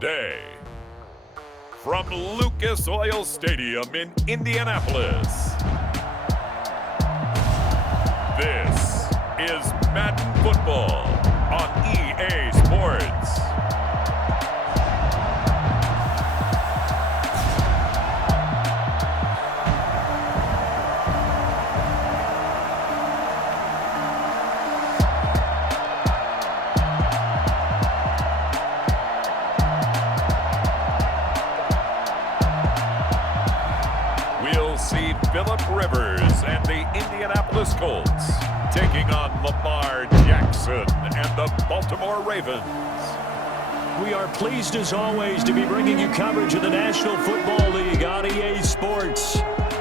day. From Lucas Oil Stadium in Indianapolis, this is Madden Football on EA Sports. See Phillip Rivers and the Indianapolis Colts taking on Lamar Jackson and the Baltimore Ravens. We are pleased as always to be bringing you coverage of the National Football League on EA Sports.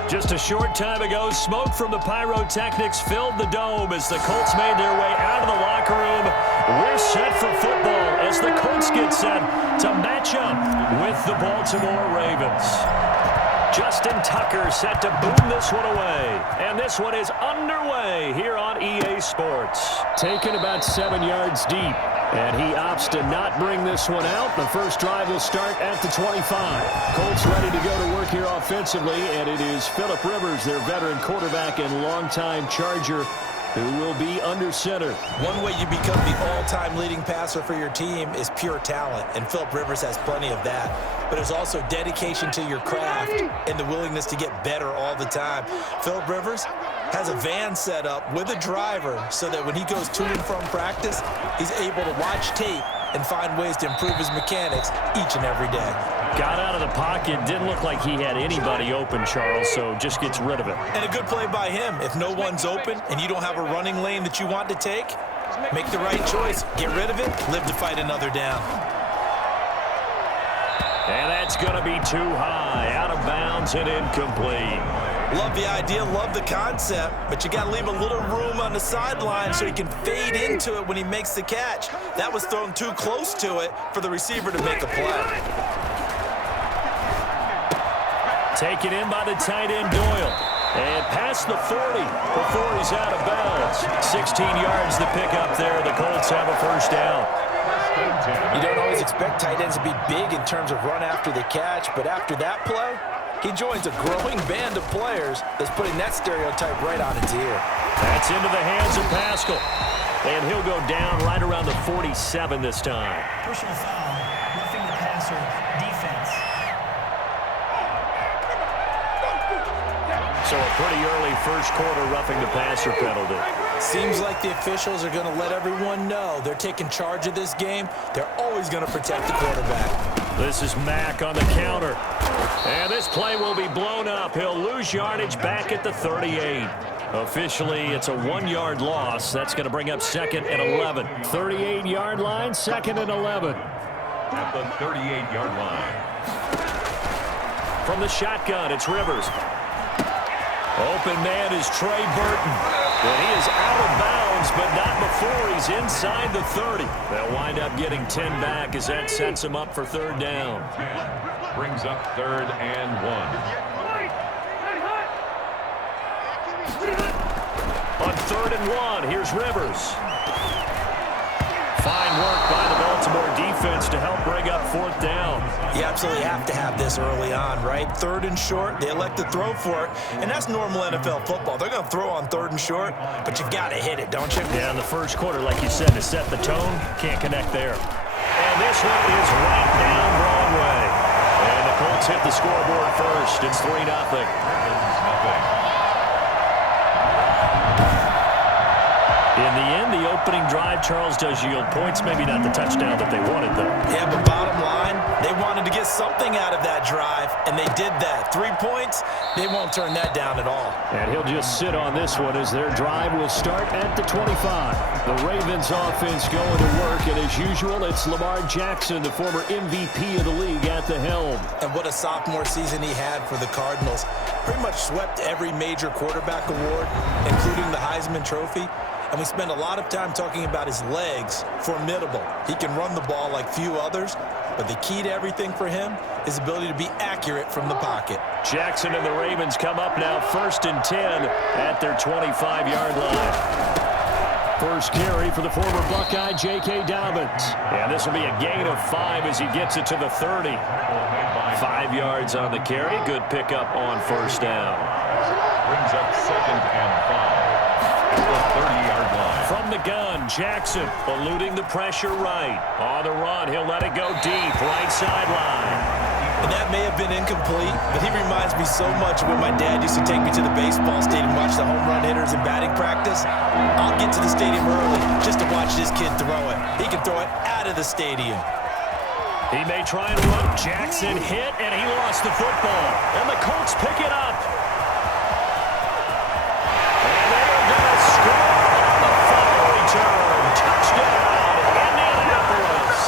Just a short time ago, smoke from the pyrotechnics filled the dome as the Colts made their way out of the locker room. We're set for football as the Colts get set to match up with the Baltimore Ravens. Justin Tucker set to boom this one away. And this one is underway here on EA Sports. Taken about 7 yards deep. And he opts to not bring this one out. The first drive will start at the 25. Colts ready to go to work here offensively. And it is Phillip Rivers, their veteran quarterback and longtime Charger, who will be under center. One way you become the all-time leading passer for your team is pure talent, and Phillip Rivers has plenty of that. But there's also dedication to your craft and the willingness to get better all the time. Phillip Rivers has a van set up with a driver so that when he goes to and from practice, he's able to watch tape and find ways to improve his mechanics each and every day. Got out of the pocket, didn't look like he had anybody open, Charles, so just gets rid of it. And a good play by him. If no one's open and you don't have a running lane that you want to take, make the right choice, get rid of it, live to fight another down. And that's going to be too high, out of bounds and incomplete. Love the idea, love the concept, but you got to leave a little room on the sideline so he can fade into it when he makes the catch. That was thrown too close to it for the receiver to make a play. Taken in by the tight end, Doyle. And past the 40 before he's out of bounds. 16 yards the pickup there. The Colts have a first down. You don't always expect tight ends to be big in terms of run after the catch, but after that play, he joins a growing band of players that's putting that stereotype right on its ear. That's into the hands of Pascal. And he'll go down right around the 47 this time. Personal foul, roughing the passer, defense. So a pretty early first quarter roughing the passer penalty. Seems like the officials are going to let everyone know they're taking charge of this game. They're always going to protect the quarterback. This is Mack on the counter. And this play will be blown up. He'll lose yardage back at the 38. Officially, it's a 1-yard loss. That's going to bring up 2nd and 11. 38-yard line, 2nd and 11. At the 38-yard line. From the shotgun, it's Rivers. Open man is Trey Burton. And he is out of bounds, but not before he's inside the 30. They'll wind up getting 10 back as that sets him up for third down. Brings up 3rd and 1. On 3rd and 1, here's Rivers. Fine work by the Baltimore defense to help bring up 4th down. You absolutely have to have this early on, right? 3rd and short, they elect to throw for it, and that's normal NFL football. They're going to throw on 3rd and short, but you've got to hit it, don't you? Yeah, in the first quarter, like you said, to set the tone, can't connect there. And this one is right down Broadway. And the Colts hit the scoreboard first. It's 3-0. In the end, the opening drive, Charles, does yield points. Maybe not the touchdown that they wanted, though. Yeah, but bottom line, they wanted to get something out of that drive, and they did that. 3 points, they won't turn that down at all. And he'll just sit on this one as their drive will start at the 25. The Ravens offense going to work, and as usual, it's Lamar Jackson, the former MVP of the league, at the helm. And what a sophomore season he had for the Cardinals. Pretty much swept every major quarterback award, including the Heisman Trophy. And we spend a lot of time talking about his legs. Formidable. He can run the ball like few others, but the key to everything for him is his ability to be accurate from the pocket. Jackson and the Ravens come up now 1st and 10 at their 25-yard line. First carry for the former Buckeye, J.K. Dobbins. And this will be a gain of 5 as he gets it to the 30. 5 yards on the carry. Good pickup on first down. Brings up 2nd and 5 at the 30-yard line. From the gun, Jackson eluding the pressure right. On the run, he'll let it go deep, right sideline. And that may have been incomplete, but he reminds me so much of when my dad used to take me to the baseball stadium, watch the home run hitters in batting practice. I'll get to the stadium early just to watch this kid throw it. He can throw it out of the stadium. He may try and run. Jackson hit, and he lost the football. And the Colts pick it up. And they're going to score on the fumble return. Touchdown, Indianapolis.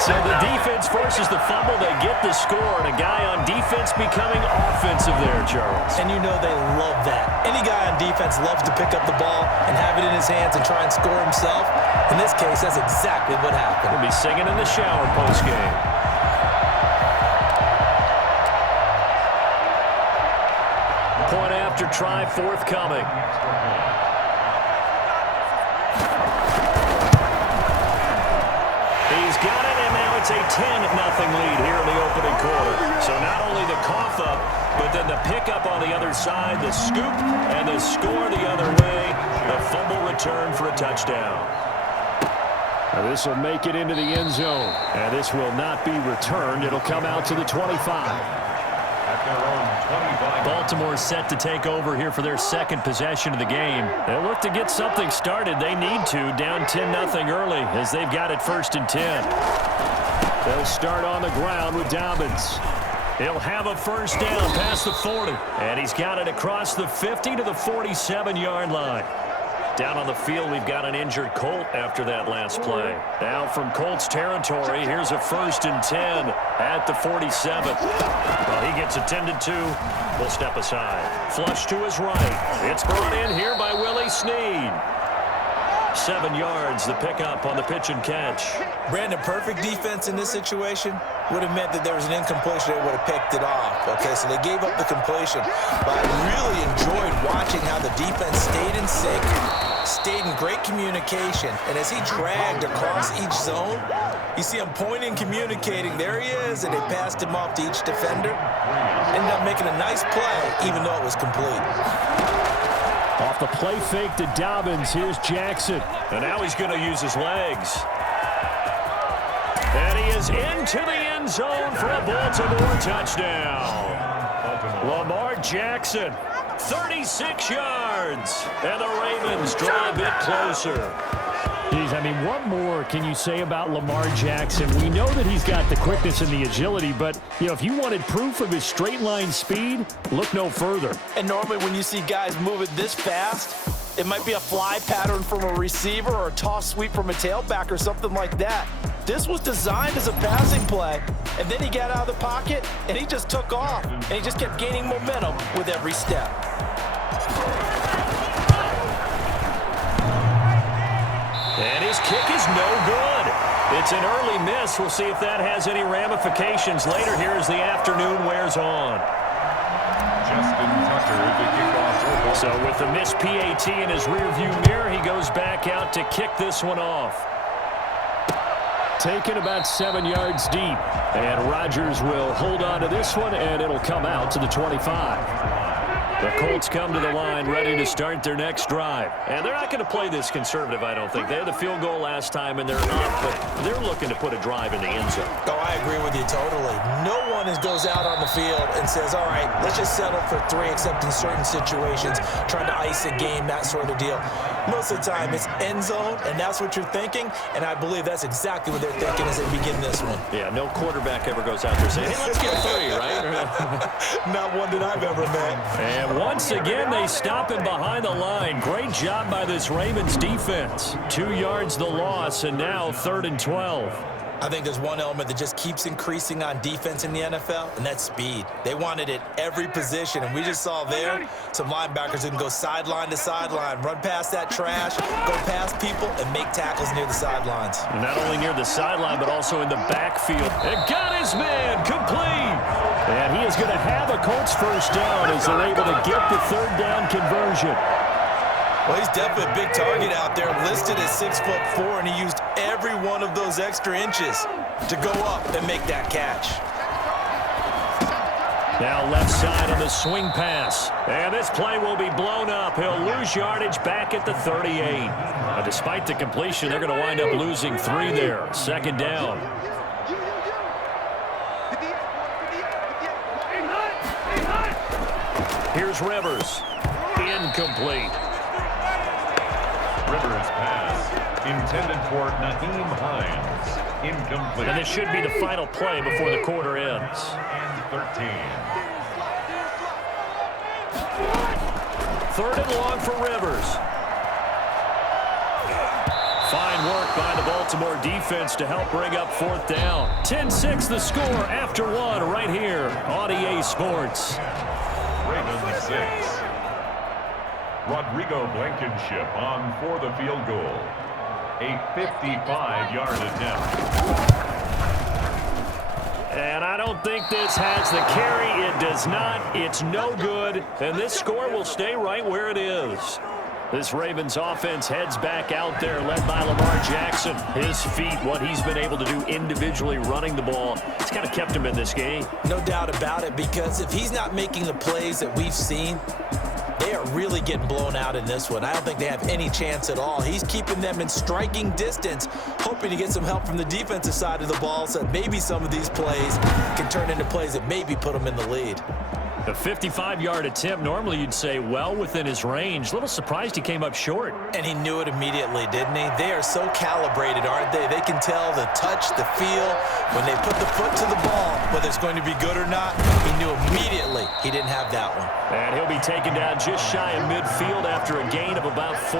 So the defense forces the fumble. They get the score, and a guy on defense becoming offensive there, Charles. And you know they love that. Any guy on defense loves to pick up the ball and have it in his hands and try and score himself. In this case, that's exactly what happened. He'll be singing in the shower postgame. Point after try forthcoming. He's got it, and now it's a 10-0 lead here in the opening quarter. So not only the cough up, but then the pickup on the other side, the scoop, and the score the other way. The fumble return for a touchdown. This will make it into the end zone, and this will not be returned. It'll come out to the 25. At their own 25. Baltimore set to take over here for their second possession of the game. They look to get something started. They need to, down 10-0 early as they've got it 1st and 10. They'll start on the ground with Dobbins. He'll have a first down past the 40, and he's got it across the 50 to the 47-yard line. Down on the field, we've got an injured Colt after that last play. Now from Colts territory, here's a 1st and 10 at the 47. Well, he gets attended to. We'll step aside. Flush to his right. It's brought in here by Willie Snead. 7 yards, the pickup on the pitch and catch. Brandon, perfect defense in this situation would have meant that there was an incompletion. They would have picked it off. Okay, so they gave up the completion. But I really enjoyed watching how the defense stayed in sync, stayed in great communication. And as he dragged across each zone, you see him pointing, communicating. There he is, and they passed him off to each defender. Ended up making a nice play, even though it was complete. Off the play fake to Dobbins, here's Jackson. And now he's going to use his legs. And he is into the end zone for a Baltimore touchdown. Lamar Jackson, 36 yards. And the Ravens draw a bit closer. Geez, I mean, what more can you say about Lamar Jackson? We know that he's got the quickness and the agility, but, you know, if you wanted proof of his straight line speed, look no further. And normally when you see guys moving this fast, it might be a fly pattern from a receiver or a toss sweep from a tailback or something like that. This was designed as a passing play, and then he got out of the pocket, and he just took off, and he just kept gaining momentum with every step. And his kick is no good. It's an early miss. We'll see if that has any ramifications later here as the afternoon wears on. Justin Tucker, the kickoff. So with the missed PAT in his rearview mirror, he goes back out to kick this one off. Taken about 7 yards deep. And Rodgers will hold on to this one, and it'll come out to the 25. The Colts come to the line ready to start their next drive. And they're not going to play this conservative, I don't think. They had the field goal last time, and they're up, but they're looking to put a drive in the end zone. Oh, I agree with you totally. No one goes out on the field and says, all right, let's just settle for 3, except in certain situations, trying to ice a game, that sort of deal. Most of the time, it's end zone, and that's what you're thinking, and I believe that's exactly what they're thinking as they begin this one. Yeah, no quarterback ever goes out there saying, hey, let's get 3, right? Not one that I've ever met. And once again, they stop him behind the line. Great job by this Ravens defense. 2 yards the loss, and now 3rd and 12. I think there's one element that just keeps increasing on defense in the NFL, and that's speed. They want it at every position, and we just saw there some linebackers who can go sideline to sideline, run past that trash, go past people, and make tackles near the sidelines. Not only near the sideline, but also in the backfield. And got his man complete. And he is going to have a Colts first down as they're able to get the 3rd down conversion. Well, he's definitely a big target out there, listed at 6'4", and he used every one of those extra inches to go up and make that catch. Now left side on the swing pass. And this play will be blown up. He'll lose yardage back at the 38. Despite the completion, they're going to wind up losing 3 there. Second down. Here's Rivers. Incomplete. Rivers pass intended for Naheem Hines. Incomplete. And this should be the final play before the quarter ends. And 13. Third and long for Rivers. Fine work by the Baltimore defense to help bring up fourth down. 10-6 the score after 1 right here on EA Sports. Ravens 6. Rodrigo Blankenship on for the field goal. A 55-yard attempt. And I don't think this has the carry. It does not. It's no good. And this score will stay right where it is. This Ravens offense heads back out there, led by Lamar Jackson. His feet, what he's been able to do individually running the ball, it's kind of kept him in this game. No doubt about it, because if he's not making the plays that we've seen, they are really getting blown out in this one. I don't think they have any chance at all. He's keeping them in striking distance, hoping to get some help from the defensive side of the ball so that maybe some of these plays can turn into plays that maybe put them in the lead. A 55-yard attempt, normally you'd say well within his range. A little surprised he came up short. And he knew it immediately, didn't he? They are so calibrated, aren't they? They can tell the touch, the feel. When they put the foot to the ball, whether it's going to be good or not, he knew immediately he didn't have that one. And he'll be taken down just shy of midfield after a gain of about 4.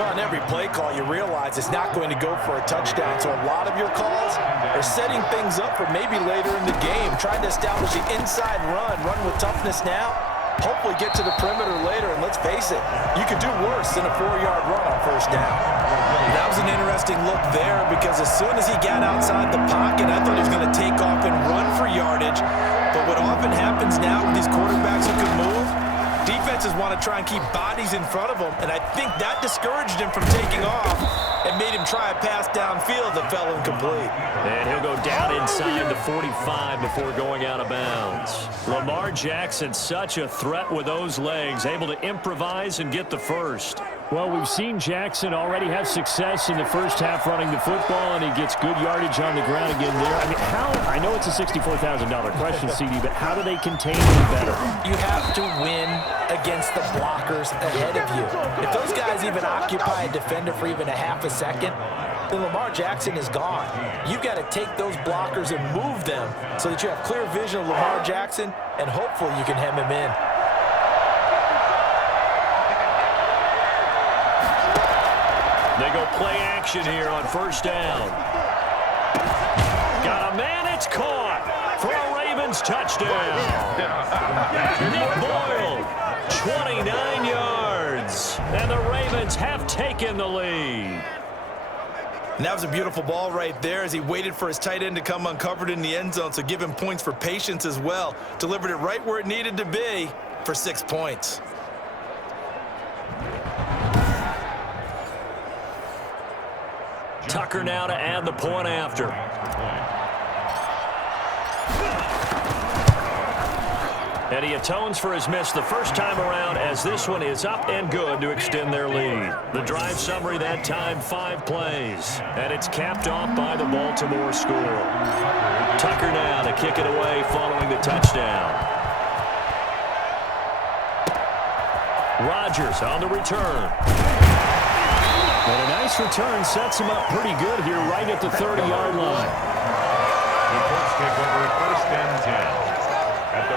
Well, on every play call, you realize it's not going to go for a touchdown. So a lot of your calls are setting things up for maybe later in the game, trying to establish the inside run with toughness now, hopefully get to the perimeter later, and let's face it, you could do worse than a 4-yard run on first down. That was an interesting look there, because as soon as he got outside the pocket, I thought he was going to take off and run for yardage, but what often happens now with these quarterbacks who can move, defenses want to try and keep bodies in front of them, and I think that discouraged him from taking off and made him try a pass downfield that fell incomplete. And he'll go down inside the 45 before going out of bounds. Lamar Jackson, such a threat with those legs, able to improvise and get the first. Well, we've seen Jackson already have success in the first half running the football, and he gets good yardage on the ground again there. I mean, I know it's a $64,000 question, CD, but how do they contain him better? You have to win against the blockers ahead of you. If those guys even occupy a defender for even a half a second, then Lamar Jackson is gone. You've got to take those blockers and move them so that you have clear vision of Lamar Jackson, and hopefully you can hem him in. They go play action here on first down. Got a man, it's caught for a Ravens touchdown. Nick Boyle, 29 yards, and the Ravens have taken the lead. And that was a beautiful ball right there as he waited for his tight end to come uncovered in the end zone, so give him points for patience as well. Delivered it right where it needed to be for 6 points. Tucker now to add the point after. And he atones for his miss the first time around, as this one is up and good to extend their lead. The drive summary that time, 5 plays. And it's capped off by the Baltimore score. Tucker now to kick it away following the touchdown. Rodgers on the return. And a nice return sets him up pretty good here right at the 30-yard line. The Colts take over first and 10.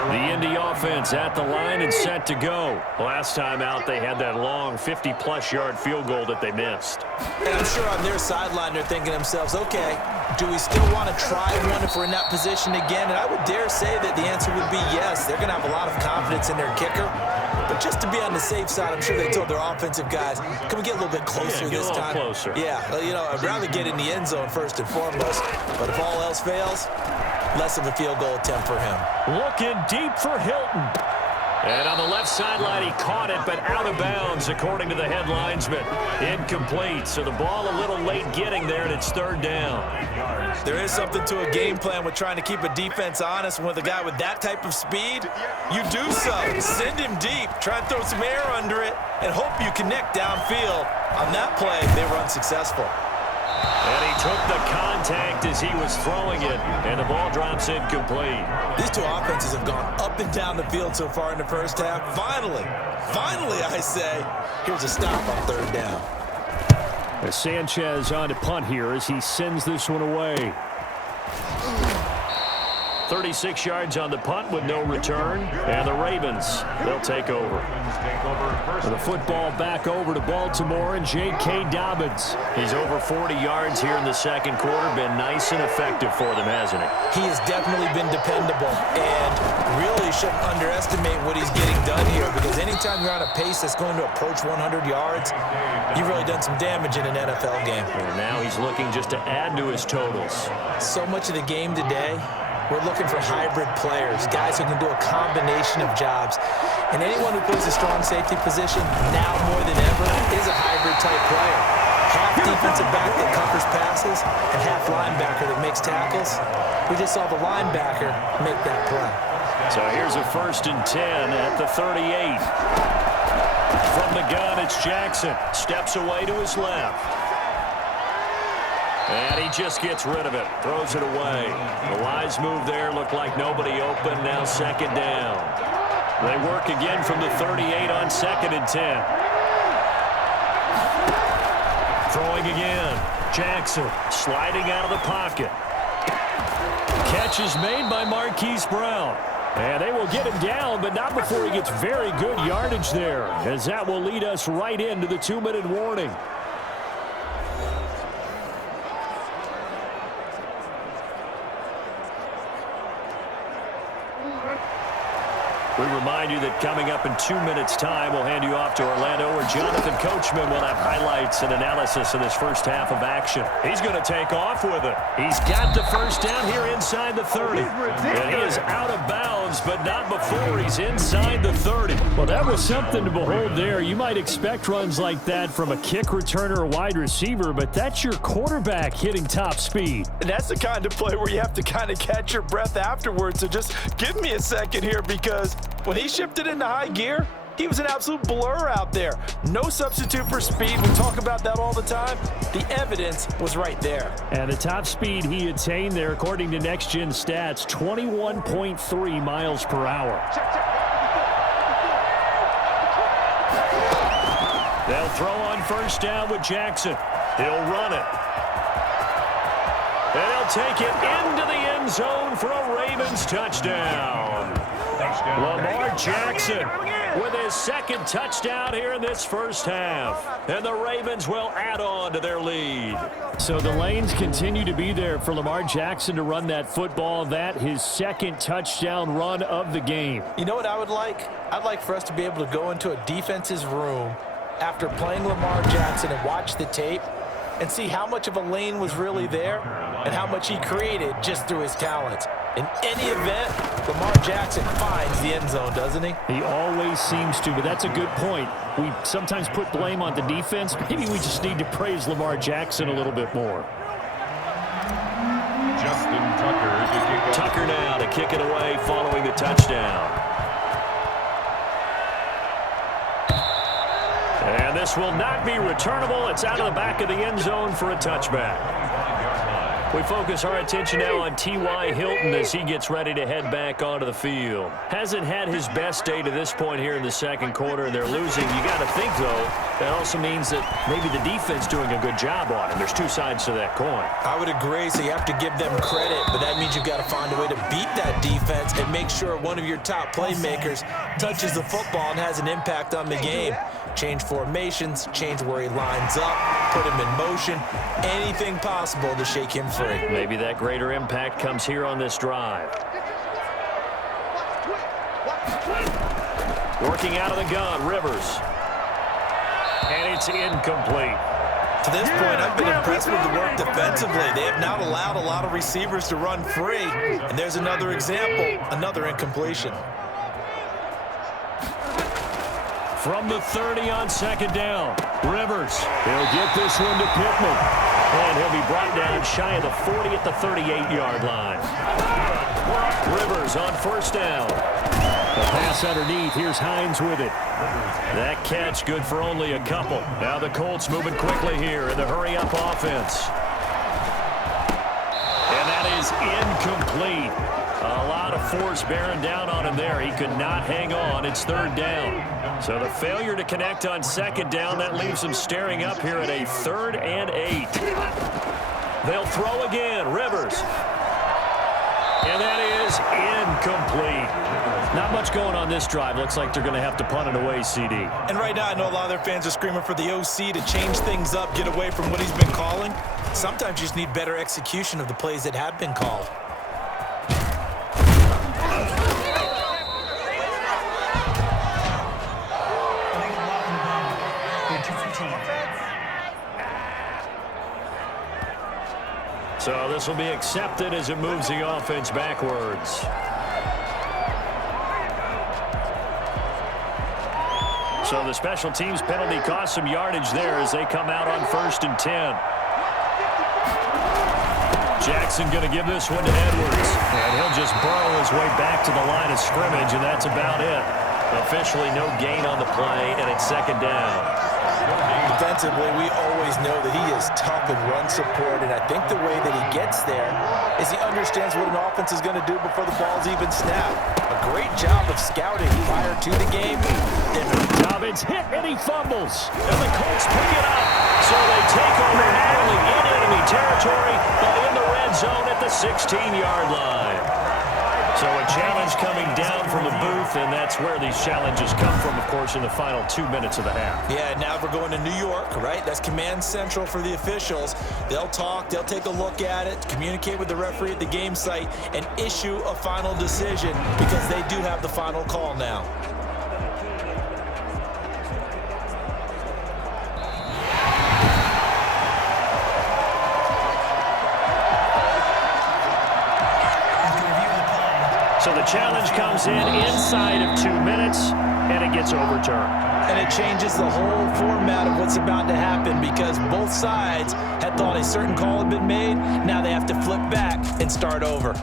The Indy offense at the line and set to go. Last time out, they had that long 50-plus yard field goal that they missed. And I'm sure on their sideline they're thinking to themselves, okay, do we still want to try one if we're in that position again? And I would dare say that the answer would be yes. They're going to have a lot of confidence in their kicker. But just to be on the safe side, I'm sure they told their offensive guys, can we get a little bit closer this time? Closer. Yeah, well, you know, I'd rather get in the end zone first and foremost. But if all else fails, less of a field goal attempt for him. Looking deep for Hilton. And on the left sideline, he caught it, but out of bounds, according to the head linesman. Incomplete, so the ball a little late getting there, and it's third down. There is something to a game plan with trying to keep a defense honest. With a guy with that type of speed, you do so. Send him deep, try and throw some air under it, and hope you connect downfield. On that play, they were unsuccessful. And he took the contact as he was throwing it, and the ball drops incomplete. These two offenses have gone up and down the field so far in the first half. Finally, I say, here's a stop on third down. Sanchez on to punt here as he sends this one away. 36 yards on the punt with no return, and the Ravens, they'll take over. The football back over to Baltimore and J.K. Dobbins. He's over 40 yards here in the second quarter. Been nice and effective for them, hasn't he? He has definitely been dependable, and really shouldn't underestimate what he's getting done here, because anytime you're on a pace that's going to approach 100 yards, you've really done some damage in an NFL game. And now he's looking just to add to his totals. So much of the game today, we're looking for hybrid players, guys who can do a combination of jobs. And anyone who plays a strong safety position, now more than ever, is a hybrid-type player. Half defensive back that covers passes and half linebacker that makes tackles. We just saw the linebacker make that play. So here's a 1st and 10 at the 38. From the gun, it's Jackson. Steps away to his left. And he just gets rid of it, throws it away. The wise move there, looked like nobody open, now second down. They work again from the 38 on 2nd and 10. Throwing again, Jackson sliding out of the pocket. Catch is made by Marquise Brown. And they will get him down, but not before he gets very good yardage there, as that will lead us right into the 2-minute warning. We remind you that coming up in 2 minutes' time, we'll hand you off to Orlando, where Jonathan Coachman will have highlights and analysis of this first half of action. He's going to take off with it. He's got the first down here inside the 30. And he is out of bounds, but not before he's inside the 30. Well, that was something to behold there. You might expect runs like that from a kick returner or wide receiver, but that's your quarterback hitting top speed. And that's the kind of play where you have to kind of catch your breath afterwards. So just give me a second here, because when he shifted into high gear, he was an absolute blur out there. No substitute for speed. We talk about that all the time. The evidence was right there. And the top speed he attained there, according to Next Gen Stats, 21.3 miles per hour. They'll throw on 1st down with Jackson. He'll run it. And he'll take it into the end zone for a Ravens touchdown. Lamar Jackson with his 2nd touchdown here in this first half. And the Ravens will add on to their lead. So the lanes continue to be there for Lamar Jackson to run that football. That his 2nd touchdown run of the game. You know what I would like? I'd like for us to be able to go into a defense's room after playing Lamar Jackson and watch the tape and see how much of a lane was really there and how much he created just through his talents. In any event, Lamar Jackson finds the end zone, doesn't he? He always seems to, but that's a good point. We sometimes put blame on the defense. Maybe we just need to praise Lamar Jackson a little bit more. Justin Tucker to kick off. Tucker now to kick it away following the touchdown. And this will not be returnable. It's out of the back of the end zone for a touchback. We focus our attention now on T.Y. Hilton as he gets ready to head back onto the field. Hasn't had his best day to this point here in the second quarter, and they're losing. You got to think, though, that also means that maybe the defense doing a good job on him. There's two sides to that coin. I would agree, so you have to give them credit, but that means you've got to find a way to beat that defense and make sure one of your top playmakers touches the football and has an impact on the game. Change formations, change where he lines up, put him in motion, anything possible to shake him free. Maybe that greater impact comes here on this drive. Working out of the gun, Rivers. And it's incomplete. To this point, I've been impressed with the work defensively. They have not allowed a lot of receivers to run free. And there's another example, another incompletion. from the 30 on second down. Rivers, he'll get this one to Pittman. And he'll be brought down shy of the 40 at the 38-yard line. Rivers on first down. The pass underneath. Here's Hines with it. That catch good for only a couple. Now the Colts moving quickly here in the hurry-up offense. And that is incomplete. A lot of force bearing down on him there. He could not hang on. It's third down. So the failure to connect on second down, that leaves him staring up here at a 3rd and 8. They'll throw again. Rivers. And that is incomplete. Not much going on this drive. Looks like they're going to have to punt it away, CD. And right now, I know a lot of their fans are screaming for the OC to change things up, get away from what he's been calling. Sometimes you just need better execution of the plays that have been called. So this will be accepted as it moves the offense backwards. So the special teams penalty cost some yardage there as they come out on 1st and 10. Jackson going to give this one to Edwards. And he'll just burrow his way back to the line of scrimmage, and that's about it. Officially no gain on the play, and it's second down. Defensively, we always know that he is tough in run support, and I think the way that he gets there is he understands what an offense is going to do before the ball's even snapped. A great job of scouting prior to the game. Dobbins hit, and he fumbles. And the Colts pick it up. So they take over not only in enemy territory, but in the red zone at the 16-yard line. So a challenge coming down from the booth, and that's where these challenges come from, of course, in the final 2 minutes of the half. Yeah, now we're going to New York, right? That's command central for the officials. They'll talk, they'll take a look at it, communicate with the referee at the game site, and issue a final decision because they do have the final call now. So the challenge comes in inside of 2 minutes, and it gets overturned. And it changes the whole format of what's about to happen because both sides had thought a certain call had been made. Now they have to flip back and start over.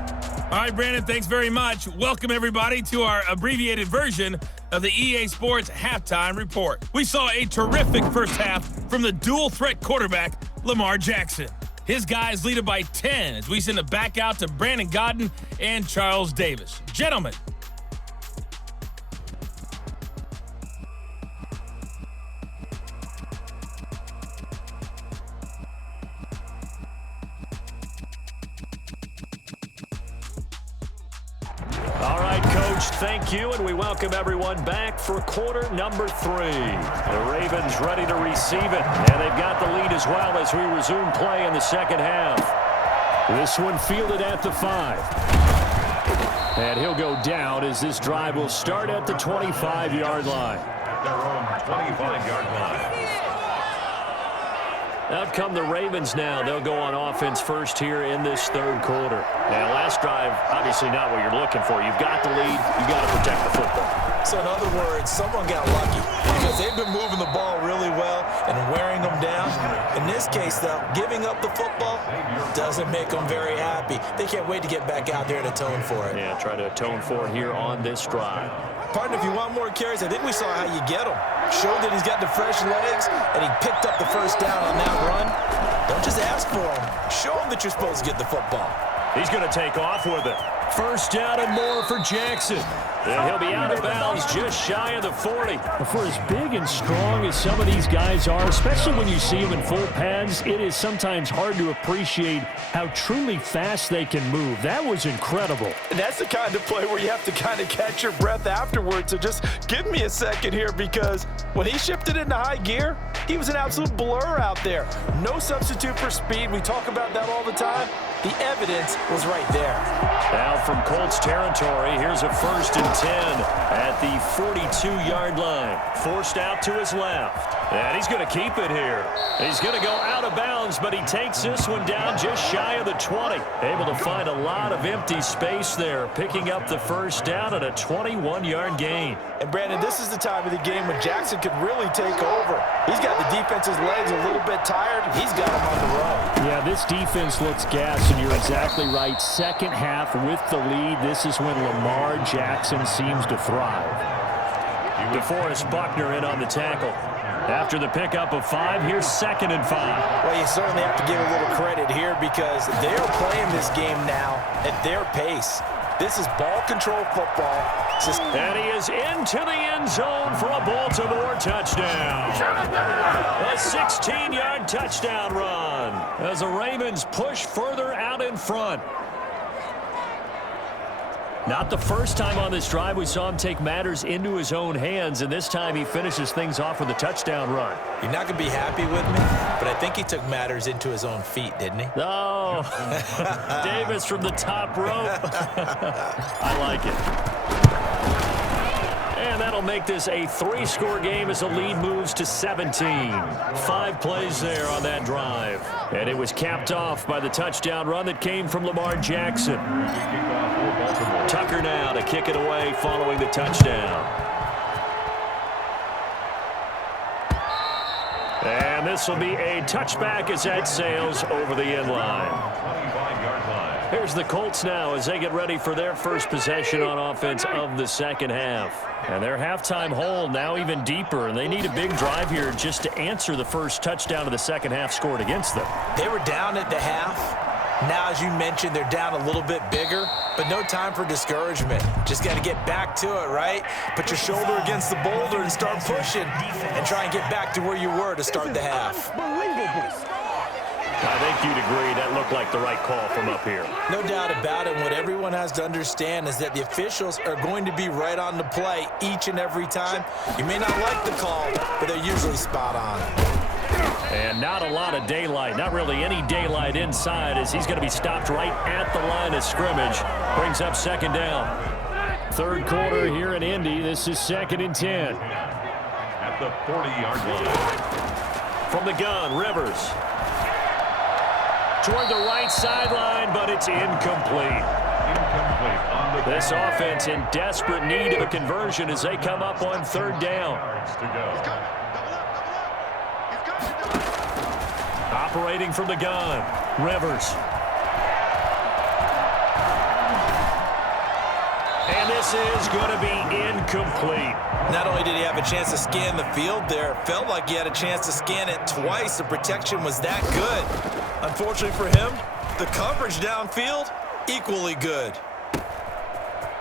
All right, Brandon, thanks very much. Welcome, everybody, to our abbreviated version of the EA Sports Halftime Report. We saw a terrific first half from the dual-threat quarterback, Lamar Jackson. His guys lead it by 10 as we send it back out to Brandon Godden and Charles Davis. Gentlemen. All right, Coach, thank you, and we welcome everyone back for quarter number 3. The Ravens ready to receive it, and they've got the lead as well as we resume play in the second half. This one fielded at the 5. And he'll go down as this drive will start at the 25-yard line. Their own 25-yard line. Out come the Ravens now. They'll go on offense first here in this third quarter. Now, last drive, obviously not what you're looking for. You've got the lead. You've got to protect the football. So, in other words, someone got lucky because they've been moving the ball really well and wearing them down. In this case, though, giving up the football doesn't make them very happy. They can't wait to get back out there and atone for it. Yeah, try to atone for it here on this drive. Partner, if you want more carries, I think we saw how you get them. Showed that he's got the fresh legs, and he picked up the first down on that run. Don't just ask for them. Show them that you're supposed to get the football. He's going to take off with it. First down and more for Jackson. And he'll be out of bounds just shy of the 40. For as big and strong as some of these guys are, especially when you see them in full pads, it is sometimes hard to appreciate how truly fast they can move. That was incredible. And that's the kind of play where you have to kind of catch your breath afterwards. So just give me a second here because when he shifted into high gear, he was an absolute blur out there. No substitute for speed. We talk about that all the time. The evidence was right there. Now from Colts territory, here's a 1st and 10 at the 42-yard line. Forced out to his left. And he's going to keep it here. He's going to go out of bounds, but he takes this one down just shy of the 20. Able to find a lot of empty space there, picking up the first down at a 21-yard gain. And Brandon, this is the time of the game when Jackson could really take over. He's got the defense's legs a little bit tired. He's got him on the run. Yeah, this defense looks gassed, and you're exactly right. Second half with the lead, this is when Lamar Jackson seems to thrive. DeForest Buckner in on the tackle. After the pickup of 5, here's 2nd and 5. Well, you certainly have to give a little credit here because they're playing this game now at their pace. This is ball control football. And he is into the end zone for a Baltimore touchdown. A 16-yard touchdown run as the Ravens push further out in front. Not the first time on this drive we saw him take matters into his own hands, and this time he finishes things off with a touchdown run. You're not going to be happy with me, but I think he took matters into his own feet, didn't he? Oh, Davis from the top rope. I like it. And that'll make this a 3-score game as the lead moves to 17. 5 plays there on that drive. And it was capped off by the touchdown run that came from Lamar Jackson. Tucker now to kick it away following the touchdown. And this will be a touchback as that sails over the end line. Here's the Colts now as they get ready for their first possession on offense of the second half. And their halftime hole now even deeper, and they need a big drive here just to answer the first touchdown of the second half scored against them. They were down at the half. Now, as you mentioned, they're down a little bit bigger, but no time for discouragement. Just got to get back to it, right? Put your shoulder against the boulder and start pushing and try and get back to where you were to start the half. I think you'd agree that looked like the right call from up here. No doubt about it. What everyone has to understand is that the officials are going to be right on the play each and every time. You may not like the call, but they're usually spot on. And not a lot of daylight, not really any daylight inside as he's going to be stopped right at the line of scrimmage. Brings up 2nd down. 3rd quarter here in Indy. This is 2nd and 10. At the 40-yard line. From the gun, Rivers. Toward the right sideline, but it's incomplete. This offense in desperate need of a conversion as they come up on 3rd down. Operating from the gun, Rivers. And this is going to be incomplete. Not only did he have a chance to scan the field there, it felt like he had a chance to scan it twice. The protection was that good. Unfortunately for him, the coverage downfield, equally good.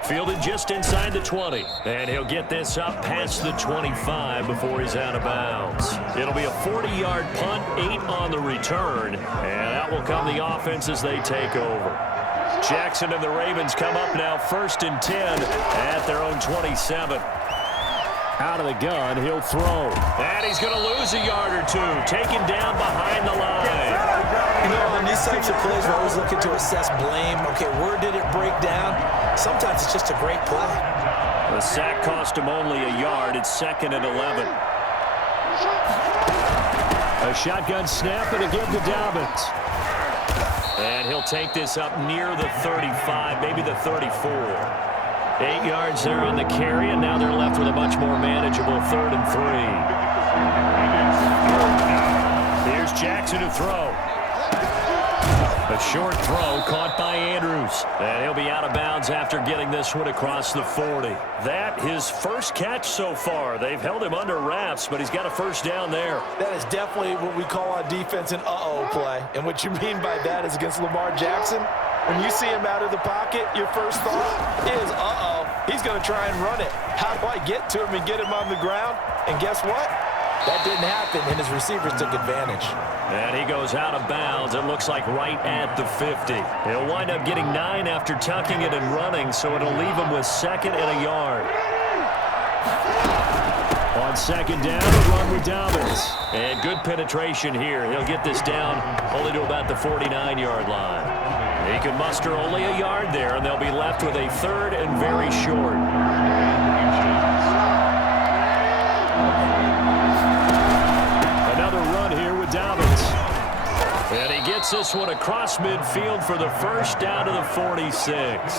Fielded just inside the 20. And he'll get this up past the 25 before he's out of bounds. It'll be a 40-yard punt, 8 on the return. And that will come the offense as they take over. Jackson and the Ravens come up now 1st and 10 at their own 27. Out of the gun, he'll throw. And he's going to lose a yard or 2. Taken down behind the line. You know, in these types of plays, we're always looking to assess blame. Okay, where did it break down? Sometimes it's just a great play. The sack cost him only a yard. It's 2nd and 11. A shotgun snap and a give to Dobbins. And he'll take this up near the 35, maybe the 34. 8 yards there on the carry, and now they're left with a much more manageable 3rd and 3. Here's Jackson to throw. A short throw caught by Andrews. And he'll be out of bounds after getting this one across the 40. That his first catch so far. They've held him under wraps, but he's got a first down there. That is definitely what we call on defense an uh-oh play. And what you mean by that is against Lamar Jackson, when you see him out of the pocket, your first thought is, uh-oh, he's going to try and run it. How do I get to him and get him on the ground? And guess what? That didn't happen, and his receivers took advantage. And he goes out of bounds, it looks like right at the 50. He'll wind up getting 9 after tucking it and running, so it'll leave him with 2nd and a yard. On 2nd down, a run with Dobbins. And good penetration here. He'll get this down only to about the 49-yard line. He can muster only a yard there, and they'll be left with a third and very short. Another run here with Dobbins. And he gets this one across midfield for the first down to the 46.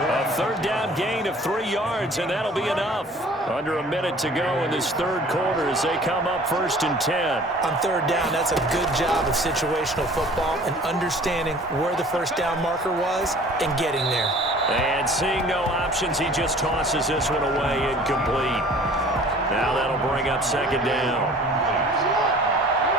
A third down gain of 3 yards, and that'll be enough. Under a minute to go in this third quarter as they come up 1st and 10. On third down, that's a good job of situational football and understanding where the first down marker was and getting there. And seeing no options, he just tosses this one away incomplete. Now that'll bring up 2nd down.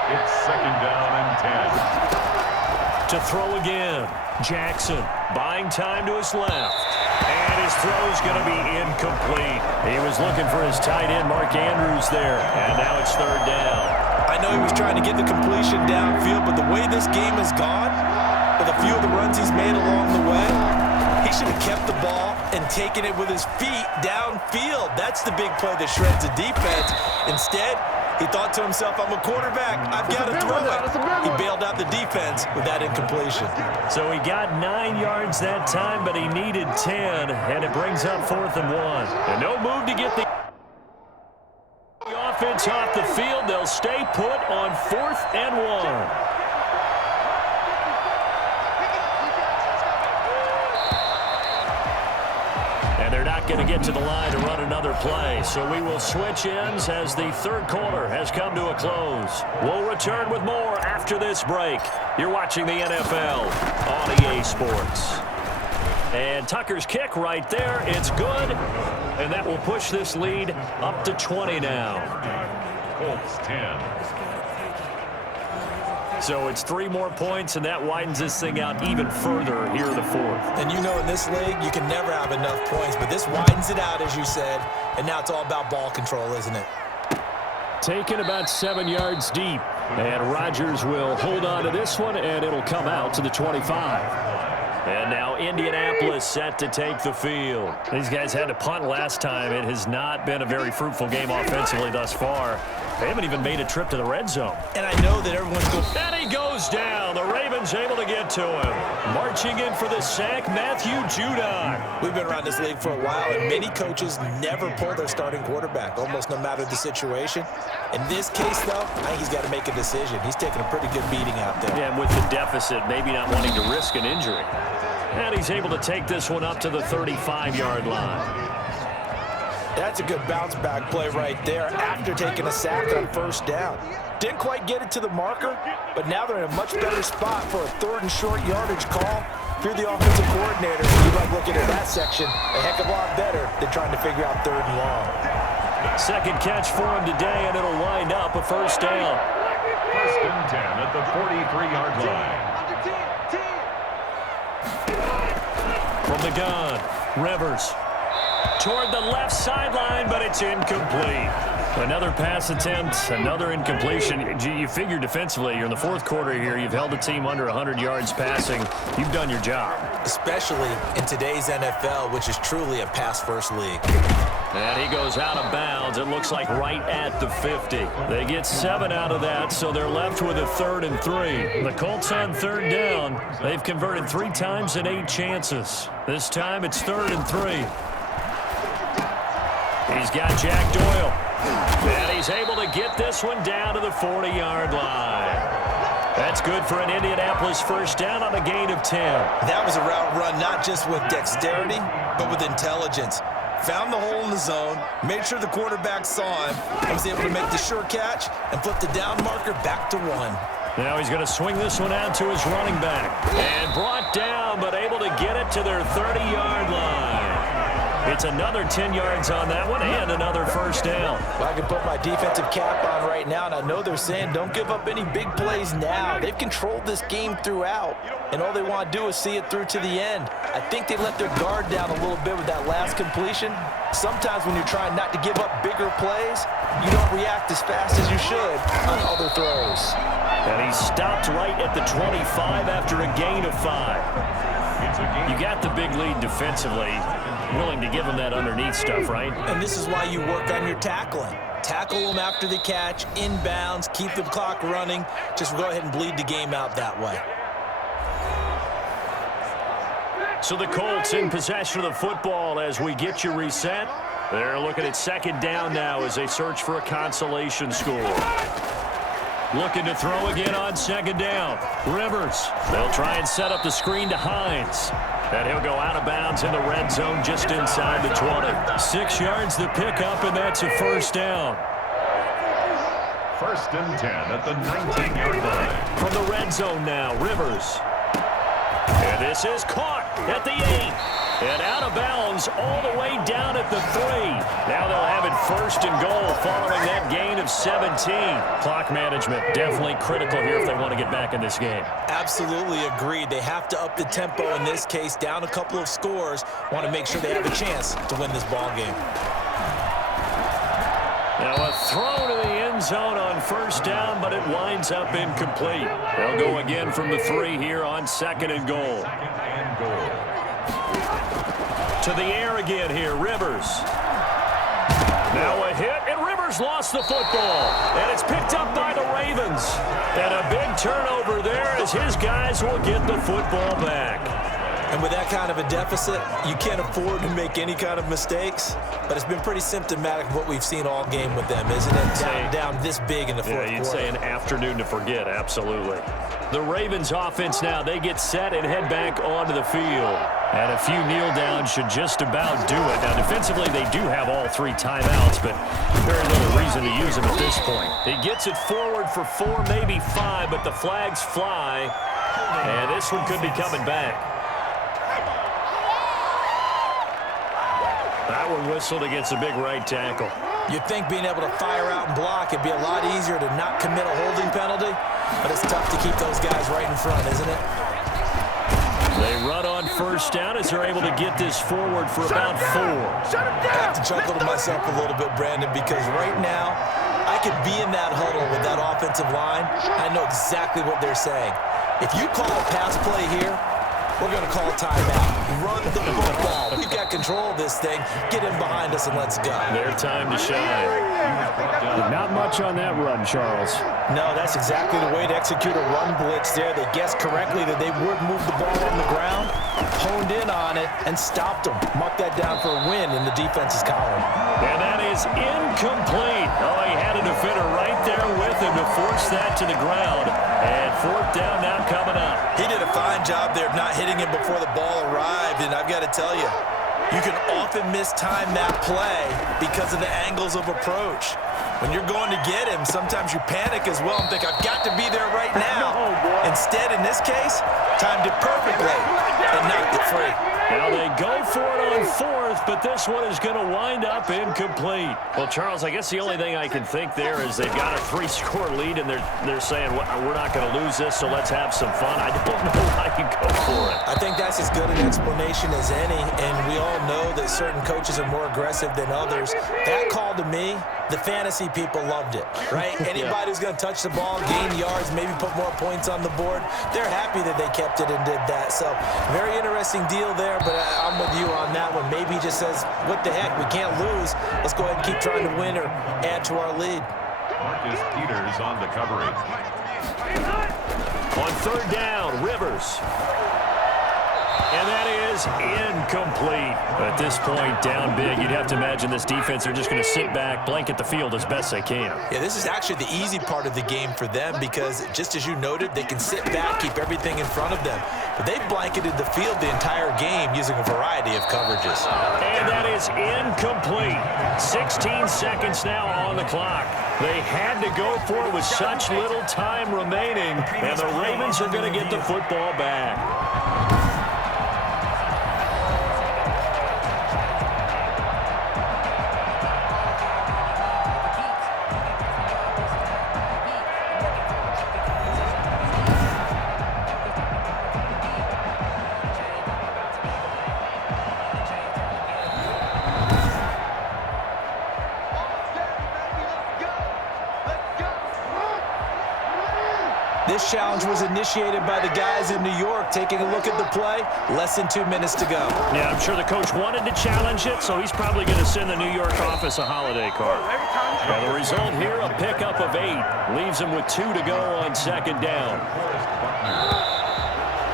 It's 2nd down and 10. To throw again, Jackson buying time to his left. And his throw's going to be incomplete. He was looking for his tight end, Mark Andrews, there. And now it's 3rd down. I know he was trying to get the completion downfield, but the way this game has gone, with a few of the runs he's made along the way, he should have kept the ball and taken it with his feet downfield. That's the big play that shreds the defense. Instead, he thought to himself, I'm a quarterback. I've got to throw it. He bailed out the defense with that incompletion. So he got 9 yards that time, but he needed 10, and it brings up 4th and 1. And no move to get the offense off the field. They'll stay put on 4th and 1. They're not going to get to the line to run another play, so we will switch ends as the third quarter has come to a close. We'll return with more after this break. You're watching the NFL on EA Sports. And Tucker's kick right there. It's good, and that will push this lead up to 20 now. Colts 10. So it's 3 more points, and that widens this thing out even further here in the 4th. And you know in this league, you can never have enough points, but this widens it out, as you said, and now it's all about ball control, isn't it? Taken about 7 yards deep, and Rodgers will hold on to this one, and it'll come out to the 25. And now Indianapolis set to take the field. These guys had to punt last time. It has not been a very fruitful game offensively thus far. They haven't even made a trip to the red zone. And I know that everyone's going... And he goes down. The Ravens able to get to him. Marching in for the sack, Matthew Judon. We've been around this league for a while, and many coaches never pull their starting quarterback, almost no matter the situation. In this case, though, I think he's got to make a decision. He's taking a pretty good beating out there. Yeah, with the deficit, maybe not wanting to risk an injury. And he's able to take this one up to the 35-yard line. That's a good bounce-back play right there after taking a sack on 1st down. Didn't quite get it to the marker, but now they're in a much better spot for a 3rd and short yardage call. If you're the offensive coordinator, you like looking at that section a heck of a lot better than trying to figure out 3rd and long. Second catch for him today, and it'll wind up a 1st down. 1st and 10 at the 43-yard line. From the gun, Rivers. Toward the left sideline, but it's incomplete. Another pass attempt, another incompletion. You figure defensively, you're in the 4th quarter here. You've held the team under 100 yards passing. You've done your job. Especially in today's NFL, which is truly a pass-first league. And he goes out of bounds. It looks like right at the 50. They get 7 out of that, so they're left with a 3rd and 3. The Colts on 3rd down. They've converted 3 times in 8 chances. This time it's 3rd and 3. He's got Jack Doyle. And he's able to get this one down to the 40-yard line. That's good for an Indianapolis 1st down on a gain of 10. That was a route run not just with dexterity, but with intelligence. Found the hole in the zone, made sure the quarterback saw him, and was able to make the sure catch and flip the down marker back to 1. Now he's going to swing this one out to his running back. And brought down, but able to get it to their 30-yard line. It's another 10 yards on that one and another 1st down. Well, I can put my defensive cap on right now, and I know they're saying don't give up any big plays now. They've controlled this game throughout, and all they want to do is see it through to the end. I think they let their guard down a little bit with that last completion. Sometimes when you're trying not to give up bigger plays, you don't react as fast as you should on other throws. And he stopped right at the 25 after a gain of 5. You got the big lead defensively, willing to give them that underneath stuff, right? And this is why you work on your tackling. Tackle them after the catch, inbounds, keep the clock running. Just go ahead and bleed the game out that way. So the Colts in possession of the football as we get you reset. They're looking at second down now as they search for a consolation score. Looking to throw again on second down. Rivers. They'll try and set up the screen to Hines. And he'll go out of bounds in the red zone just inside the 20. 6 yards the pickup, and that's a first down. 1st and 10 at the 19-yard line. From the red zone now, Rivers. And this is caught at the 8. And out of bounds all the way down at the 3. Now they'll have it 1st and goal following that gain of 17. Clock management definitely critical here if they want to get back in this game. Absolutely agreed. They have to up the tempo in this case, down a couple of scores. Want to make sure they have a chance to win this ball game. Now a throw to the end zone on 1st down, but it winds up incomplete. They'll go again from the 3 here on 2nd and goal. To the air again here, Rivers. Now a hit, and Rivers lost the football. And it's picked up by the Ravens. And a big turnover there as his guys will get the football back. And with that kind of a deficit, you can't afford to make any kind of mistakes. But it's been pretty symptomatic of what we've seen all game with them, isn't it? Down this big in the fourth quarter. Yeah, you'd say an afternoon to forget, absolutely. The Ravens offense now, they get set and head back onto the field. And a few kneel downs should just about do it. Now, defensively, they do have all 3 timeouts, but very little reason to use them at this point. He gets it forward for 4, maybe 5, but the flags fly. And this one could be coming back. That one whistled against a big right tackle. You'd think being able to fire out and block, it'd be a lot easier to not commit a holding penalty, but it's tough to keep those guys right in front, isn't it? They run on 1st down as they're able to get this forward for about 4. I have to chuckle to myself a little bit, Brandon, because right now, I could be in that huddle with that offensive line. I know exactly what they're saying. If you call a pass play here, we're going to call a timeout. Run the football. We've got control of this thing. Get in behind us and let's go. Their time to shine. Not much on that run, Charles. No, that's exactly the way to execute a run blitz there. They guessed correctly that they would move the ball on the ground, honed in on it, and stopped them. Mucked that down for a win in the defense's column. And that is incomplete. Oh, he had a defender right there with him to force that to the ground. And 4th down now coming up. He did a fine job there of not hitting him before the ball arrived, and I've got to tell you, you can often mistime that play because of the angles of approach. When you're going to get him, sometimes you panic as well and think, I've got to be there right now. Instead, in this case, timed it perfectly and knocked it free. Now they go for it on 4th, but this one is going to wind up incomplete. Well, Charles, I guess the only thing I can think there is they've got a 3-score lead, and they're saying, we're not going to lose this, so let's have some fun. I don't know why you go for it. I think that's as good an explanation as any, and we all know that certain coaches are more aggressive than others. That call to me, the fantasy people loved it, right? Anybody who's going to touch the ball, gain yards, maybe put more points on the board, they're happy that they kept it and did that. So very interesting deal there, but I'm with you on that one. Maybe he just says, what the heck, we can't lose. Let's go ahead and keep trying to win or add to our lead. Marcus Peters on the coverage. On 3rd down, Rivers. And that is incomplete. At this point, down big, you'd have to imagine this defense are just going to sit back, blanket the field as best they can. Yeah, this is actually the easy part of the game for them because, just as you noted, they can sit back, keep everything in front of them. But they've blanketed the field the entire game using a variety of coverages. And that is incomplete. 16 seconds now on the clock. They had to go for it with such little time remaining, and the Ravens are going to get the football back. This challenge was initiated by the guys in New York. Taking a look at the play, less than 2 minutes to go. Yeah, I'm sure the coach wanted to challenge it, so he's probably going to send the New York office a holiday card. Now the result here, a pickup of 8. Leaves him with 2 to go on 2nd down.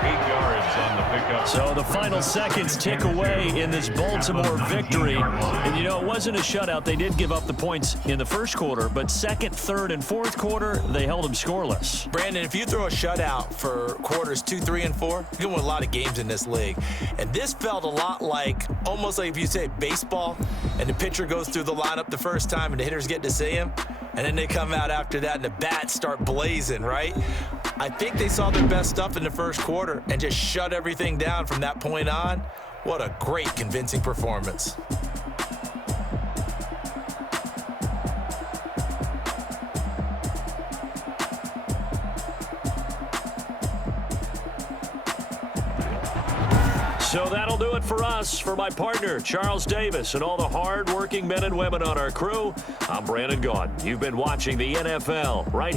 8 yards on the pickup. So the final seconds tick away in this Baltimore victory. And, you know, it wasn't a shutout. They did give up the points in the first quarter, but second, third, and fourth quarter, they held them scoreless. Brandon, if you throw a shutout for quarters 2, 3, and 4, you can win a lot of games in this league. And this felt a lot like, almost like if you say baseball, and the pitcher goes through the lineup the first time and the hitters get to see him, and then they come out after that and the bats start blazing, right? I think they saw their best stuff in the first quarter and just shut everything down from that point on. What a great, convincing performance. So that'll do it for us. For my partner, Charles Davis, and all the hard-working men and women on our crew, I'm Brandon Gaudin. You've been watching the NFL right